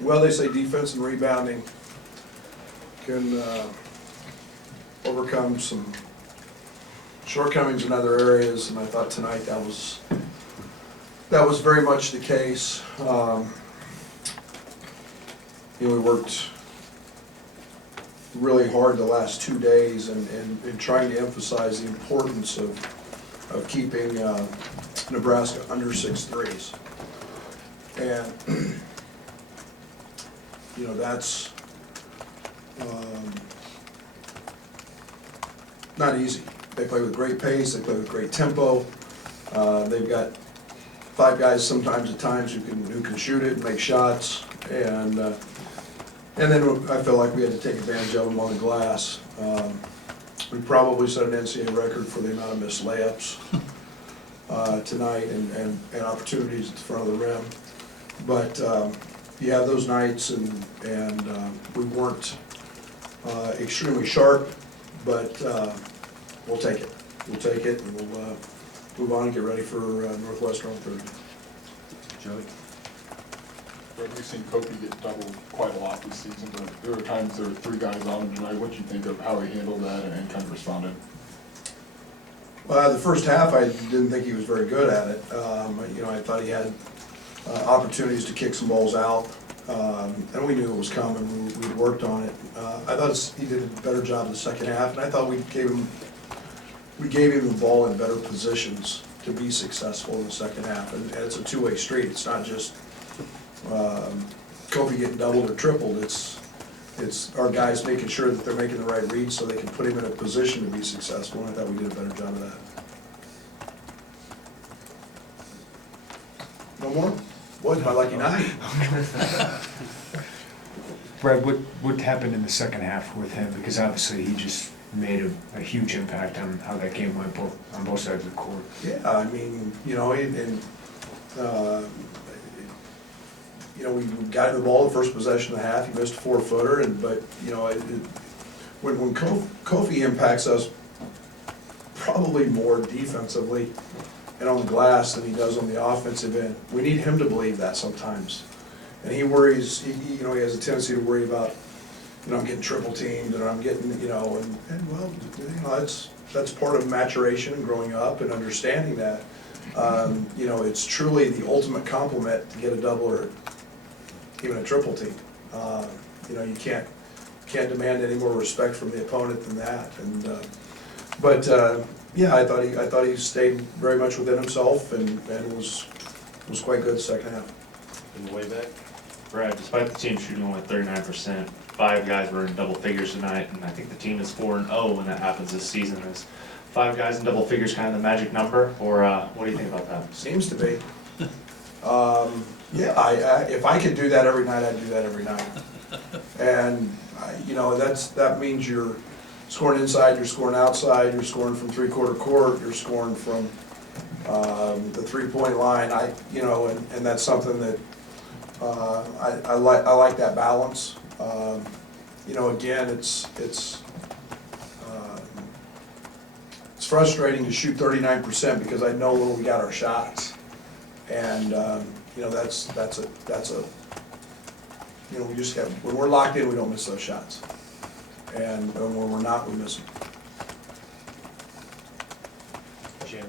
Well, they say defense and rebounding can overcome some shortcomings in other areas, and I thought tonight that was very much the case. We worked really hard the last 2 days in trying to emphasize the importance of keeping Nebraska under 6 threes. And that's not easy. They play with great pace, they play with great tempo. They've got 5 guys sometimes at times who can shoot it and make shots, and then I felt like we had to take advantage of them on the glass. We probably set an NCAA record for the amount of missed layups tonight and opportunities at the front of the rim. But you have those nights, and we weren't extremely sharp, but we'll take it. We'll take it, and we'll move on and get ready for Northwestern on Thursday. Joey? We've seen Kofi get doubled quite a lot this season, but there were times there were 3 guys on him tonight. What do you think of how he handled that and kind of responded? The first half, I didn't think he was very good at it. I thought he had opportunities to kick some balls out, and we knew it was coming. We'd worked on it. I thought he did a better job in the second half, and I thought we gave him the ball in better positions to be successful in the second half. And it's a two-way street. It's not just Kobe getting doubled or tripled. It's our guys making sure that they're making the right reads so they can put him in a position to be successful, and I thought we did a better job of that. No more? What, my lucky night? Brad, what happened in the second half with him? Because obviously he just made a huge impact on how that game went on both sides of the court. Yeah, I mean, we got him the ball the first possession of the half. He missed a 4-footer, but when Kofi impacts us probably more defensively and on the glass than he does on the offensive end, we need him to believe that sometimes. And he worries. He has a tendency to worry about, I'm getting triple teamed, and I'm getting, that's part of maturation and growing up and understanding that. It's truly the ultimate compliment to get a double or even a triple team. You can't demand any more respect from the opponent than that. And I thought he stayed very much within himself and was quite good the second half. In the way back? Brad, despite the team shooting only 39%, 5 guys were in double figures tonight, and I think the team is 4-0 when that happens this season. Is 5 guys in double figures kind of the magic number, or what do you think about that? Seems to be. If I could do that every night, I'd do that every night. And that means you're scoring inside, you're scoring outside, you're scoring from three-quarter court, you're scoring from the three-point line. And that's something that I like that balance. Again, it's frustrating to shoot 39% because I know where we got our shots, and that's a we just have, when we're locked in, we don't miss those shots, and when we're not, we miss them. Jim?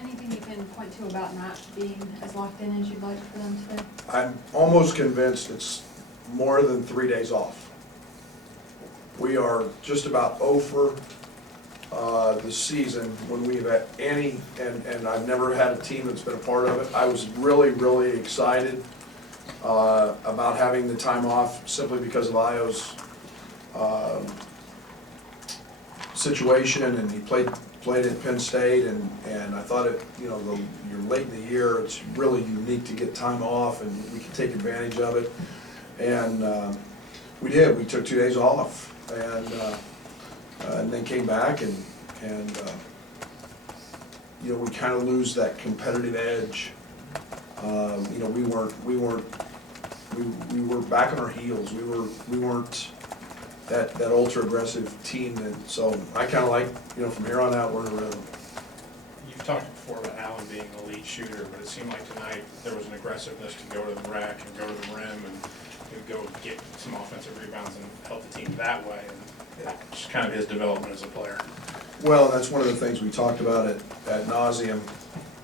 Anything you can point to about not being as locked in as you'd like for them today? I'm almost convinced it's more than 3 days off. We are just about over the season when we've had any, and I've never had a team that's been a part of it. I was really, really excited about having the time off simply because of Io's situation, and he played at Penn State, and I thought you're late in the year, it's really unique to get time off, and we can take advantage of it. And we did. We took 2 days off, and then came back, and we kind of lose that competitive edge. We were back on our heels. We weren't that ultra aggressive team, and so I kind of like, from here on out, we're in a rhythm. You've talked before about how Allen being an elite shooter, but it seemed like tonight there was an aggressiveness to go to the rack and go to the rim and go get some offensive rebounds and help the team that way. And just kind of his development as a player. Well, that's one of the things we talked about at nauseum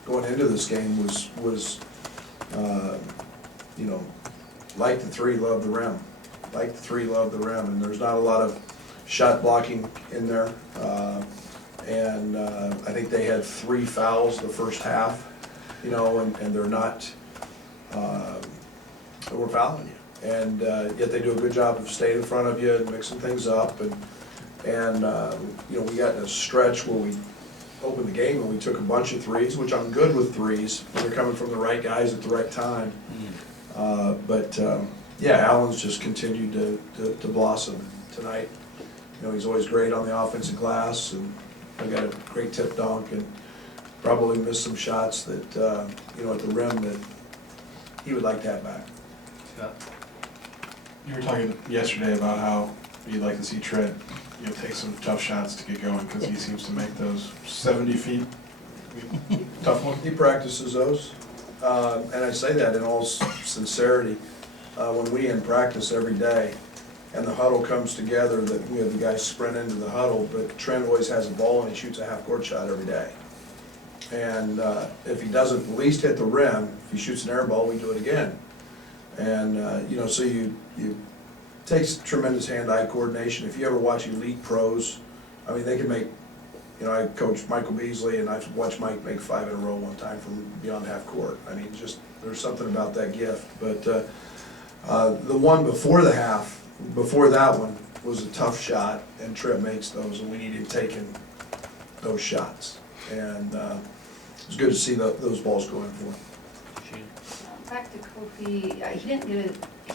going into this game was you know, like the three, love the rim. Like the three, love the rim, and there's not a lot of shot blocking in there. I think they had 3 fouls the first half, you know, and they're not, they were fouling you. And yet they do a good job of staying in front of you and mixing things up. And you know, we got in a stretch where we opened the game and we took a bunch of threes, which I'm good with threes when they're coming from the right guys at the right time. Yeah, Allen's just continued to blossom tonight. You know, he's always great on the offensive glass, and I got a great tip dunk, and probably missed some shots that, you know, at the rim that he would like to have back. You were talking yesterday about how you'd like to see Trent, you know, take some tough shots to get going, because he seems to make those 70 feet. Tough one. He practices those, and I say that in all sincerity. When we in practice every day, and the huddle comes together, that we have the guys sprint into the huddle, but Trent always has a ball and he shoots a half-court shot every day. And if he doesn't at least hit the rim, if he shoots an air ball, we do it again. And you know, so you takes tremendous hand-eye coordination. If you ever watch elite pros, I mean, they can make, you know, I coached Michael Beasley, and I've watched Mike make 5 in a row one time from beyond half court. I mean, just, there's something about that gift. But the one before the half, before that one, was a tough shot, and Trent makes those, and we need him taking those shots. And it's good to see those balls going for him. Back to Kofi,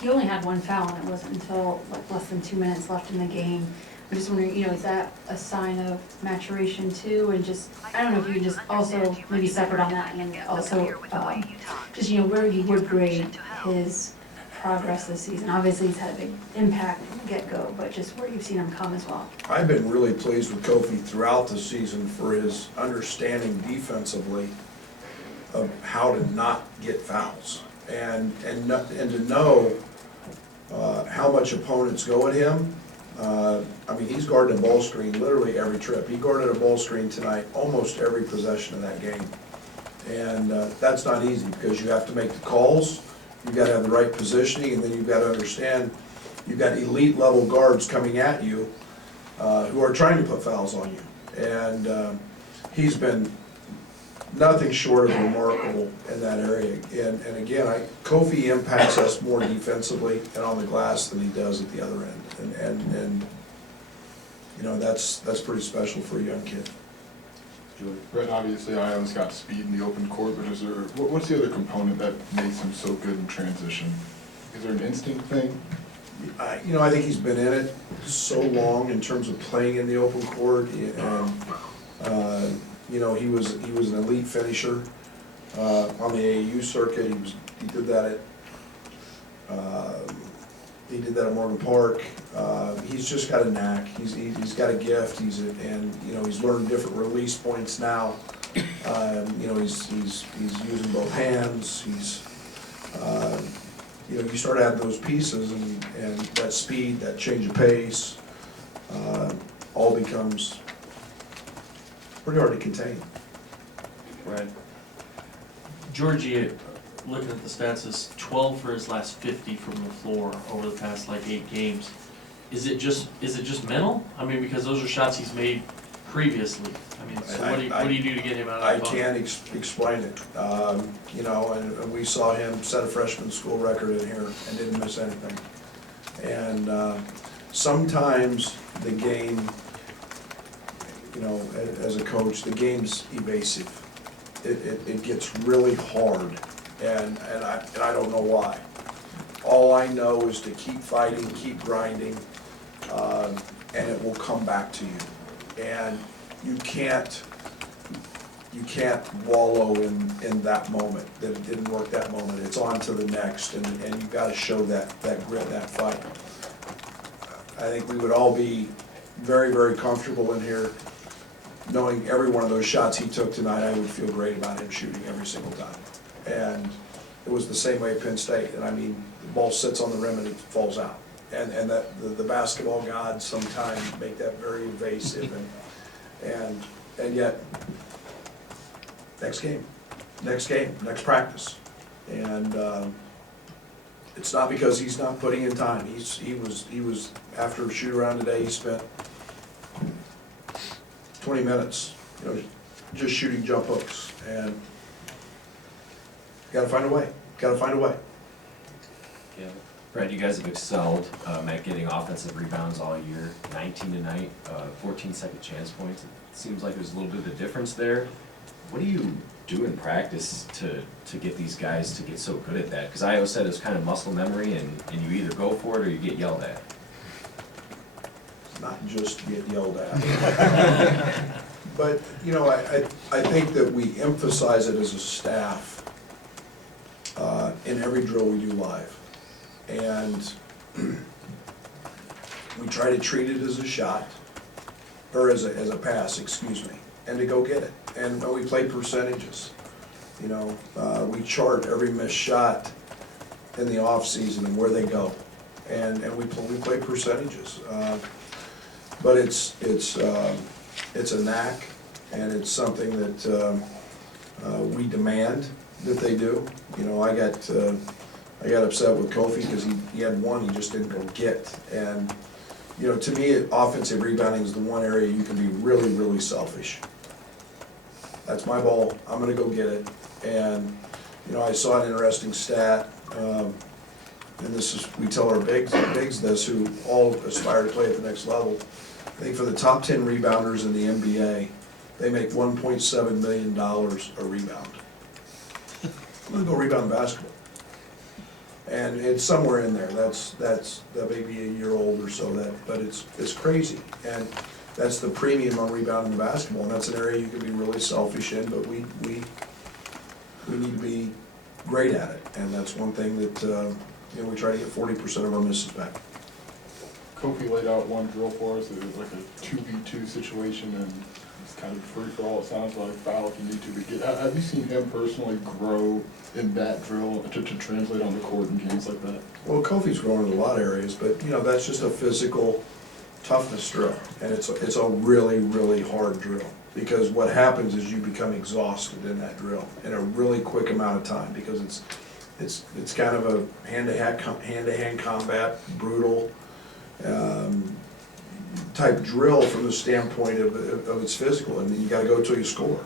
he only had 1 foul, and it wasn't until like less than 2 minutes left in the game. I'm just wondering, you know, is that a sign of maturation too? And just, I don't know if you could just also maybe separate on that, and also just, you know, where you would grade his progress this season. Obviously he's had a big impact from the get-go, but just where you've seen him come as well. I've been really pleased with Kofi throughout the season for his understanding defensively of how to not get fouls, and to know how much opponents go at him. I mean, he's guarded a ball screen literally every trip. He guarded a ball screen tonight almost every possession of that game. And that's not easy, because you have to make the calls, you've got to have the right positioning, and then you've got to understand you've got elite level guards coming at you who are trying to put fouls on you. And he's been nothing short of remarkable in that area. And again, Kofi impacts us more defensively and on the glass than he does at the other end. And you know, that's pretty special for a young kid. Brett, obviously Iowa's got speed in the open court, but is there, what's the other component that makes him so good in transition? Is there an instinct thing? You know, I think he's been in it so long in terms of playing in the open court, and you know, he was an elite finisher on the AAU circuit. He did that at Morgan Park. He's just got a knack. He's got a gift. And you know, he's learned different release points now. You know, he's using both hands. You know, you start adding those pieces, and that speed, that change of pace, all becomes pretty hard to contain. Right. Georgie, looking at the stats, is 12 for his last 50 from the floor over the past like 8 games. Is it just mental? I mean, because those are shots he's made previously. I mean, so what do you do to get him out of I that? can't explain it. You know, and we saw him set a freshman school record in here and didn't miss anything. And sometimes the game, you know, as a coach, the game's evasive. It gets really hard, and I don't know why. All I know is to keep fighting, keep grinding, and it will come back to you. And you can't wallow in that moment, that it didn't work that moment. It's on to the next, and you've got to show that grit, that fight. I think we would all be very, very comfortable in here knowing every one of those shots he took tonight, I would feel great about him shooting every single time. And it was the same way at Penn State, and I mean, the ball sits on the rim and it falls out. And that, the basketball gods sometimes make that very evasive, and yet, next game, next practice. And, it's not because he's not putting in time. He was, after a shoot around today, he spent 20 minutes, just shooting jump hooks, and gotta find a way, Yeah. Brad, you guys have excelled at getting offensive rebounds all year, 19 tonight, 14 second chance points. It seems like there's a little bit of a difference there. What do you do in practice to get these guys to get so good at that? Because I always said it's kind of muscle memory, and you either go for it or you get yelled at. It's not just get yelled at. But, I think that we emphasize it as a staff in every drill we do live. And we try to treat it as a shot, or as a pass, excuse me, and to go get it. And when we play percentages, we chart every missed shot in the off season and where they go, and we play percentages. But it's a knack, and it's something that we demand that they do. I got upset with Kofi because he had one he just didn't go get. And to me, offensive rebounding is the one area you can be really, really selfish. That's my ball, I'm gonna go get it. And I saw an interesting stat, and we tell our bigs this, who all aspire to play at the next level. I think for the top 10 rebounders in the NBA, they make $1.7 million a rebound. I'm gonna go rebound basketball. And it's somewhere in there, that may be a year old or so, but it's crazy. And that's the premium on rebounding the basketball, and that's an area you can be really selfish in, but we need to be great at it. And that's one thing that, we try to get 40% of our misses back. Kofi laid out one drill for us. It was like a 2v2 situation, and it's kind of free for all. It sounds like foul if you need to. But have you seen him personally grow in that drill to translate on the court in games like that? Well, Kofi's grown in a lot of areas, but that's just a physical toughness drill, and it's a really, really hard drill. Because what happens is you become exhausted in that drill in a really quick amount of time, because it's kind of a hand-to-hand combat, brutal type drill from the standpoint of its physical, and you got to go till you score.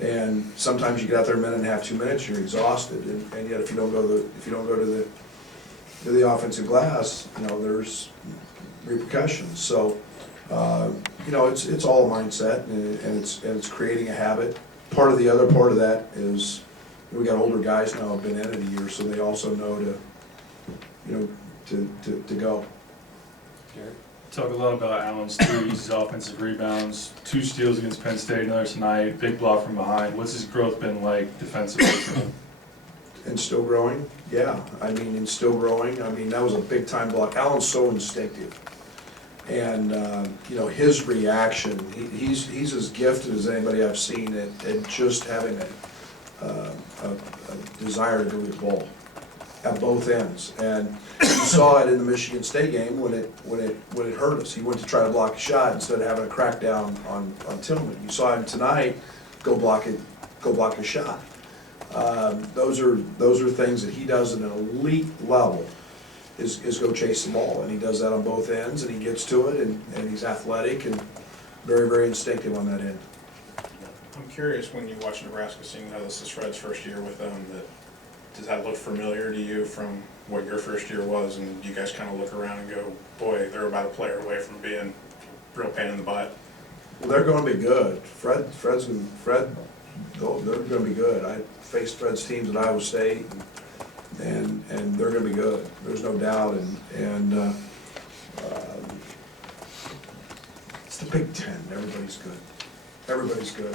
And sometimes you get out there a minute and a half, 2 minutes, you're exhausted, and yet if you don't go to the offensive glass, there's repercussions. So it's all a mindset, and it's creating a habit. The other part of that is we got older guys now have been in it a year, so they also know to go. Talk a lot about Allen's threes, his offensive rebounds, 2 steals against Penn State, another tonight, big block from behind. What's his growth been like defensively for him? And still growing, yeah. And still growing. That was a big time block. Allen's so instinctive. And, his reaction, he's as gifted as anybody I've seen at just having a desire to do his ball at both ends. And you saw it in the Michigan State game when it hurt us. He went to try to block a shot instead of having a crackdown on Tillman. You saw him tonight go block a shot. Those are things that he does at an elite level, is go chase the ball, and he does that on both ends, and he gets to it, and he's athletic and very, very instinctive on that end. I'm curious, when you watch Nebraska, seeing how this is Fred's first year with them, does that look familiar to you from what your first year was, and you guys kind of look around and go, boy, they're about a player away from being a real pain in the butt? Well, they're going to be good. Fred, they're going to be good. I faced Fred's teams at Iowa State, and they're going to be good. There's no doubt. And it's the Big Ten. Everybody's good. Everybody's good.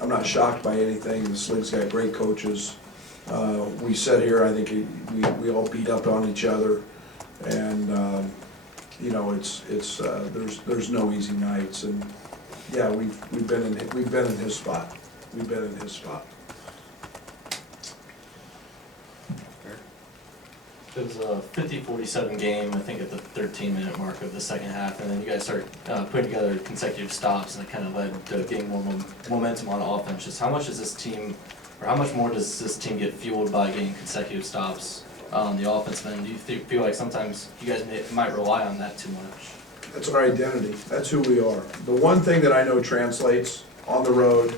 I'm not shocked by anything. This league's got great coaches. We sit here, I think we all beat up on each other, and you know, there's no easy nights, and, yeah, we've been in his spot. We've been in his spot. It was a 50-47 game, I think at the 13-minute mark of the second half, and then you guys start putting together consecutive stops, and it kind of led to getting more momentum on offense. Just how much does this team, or how much more does this team get fueled by getting consecutive stops on the offense end? Do you feel like sometimes you guys might rely on that too much? That's our identity, that's who we are. The one thing that I know translates on the road,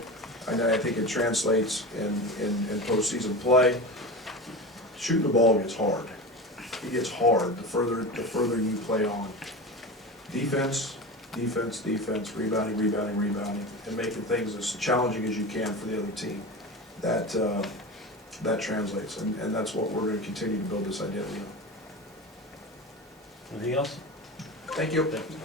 and I think it translates in postseason play, shooting the ball gets hard. It gets hard the further you play on. Defense, rebounding, and making things as challenging as you can for the other team. That translates, and that's what we're gonna continue to build this identity on. Anything else? Thank you. Thank you.